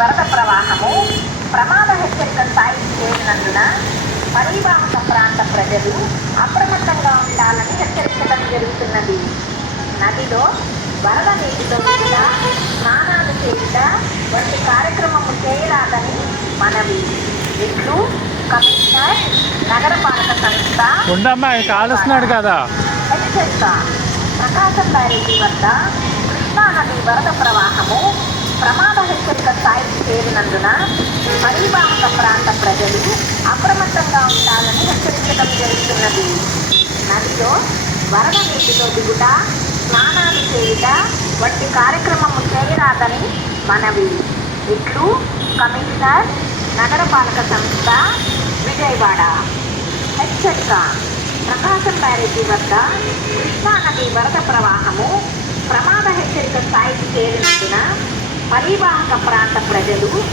వరద ప్రవాహము ప్రమాద హెచ్చరిక స్థాయికి చేరినందున పరివాహక ప్రాంత ప్రజలు అప్రమత్తంగా ఉండాలని హెచ్చరించడం జరుగుతున్నది. నదిలో వరద నీటితో కూడా స్నానాలు చేయుట వంటి కార్యక్రమము చేయరాదని మనవి. ఇట్లు కమిషనర్ నగరపాలక సంస్థ కాలుస్తున్నాడు కదా. హెచ్చరిక. ప్రకాశం బ్యారేజీ వద్ద కృష్ణా నది వరద ప్రవాహము ప్రమాద హెచ్చరిక స్థాయికి చేరినందున పరివాహక ప్రాంత ప్రజలు అప్రమత్తంగా ఉండాలని హెచ్చరించడం జరుగుతున్నది. నదిలో వరద నీటిలో దిగుట, స్నానాలు చేయుట వంటి కార్యక్రమము చేయరాదని మనవి. ఇట్లు కమిషనర్ నగరపాలక సంస్థ విజయవాడ. హెచ్చరిక. ప్రకాశం బ్యారేజీ వద్ద కృష్ణా నది వరద ప్రవాహము ప్రమాద హెచ్చరిక స్థాయికి చేరినందున పరివాహక ప్రాంత ప్రజలు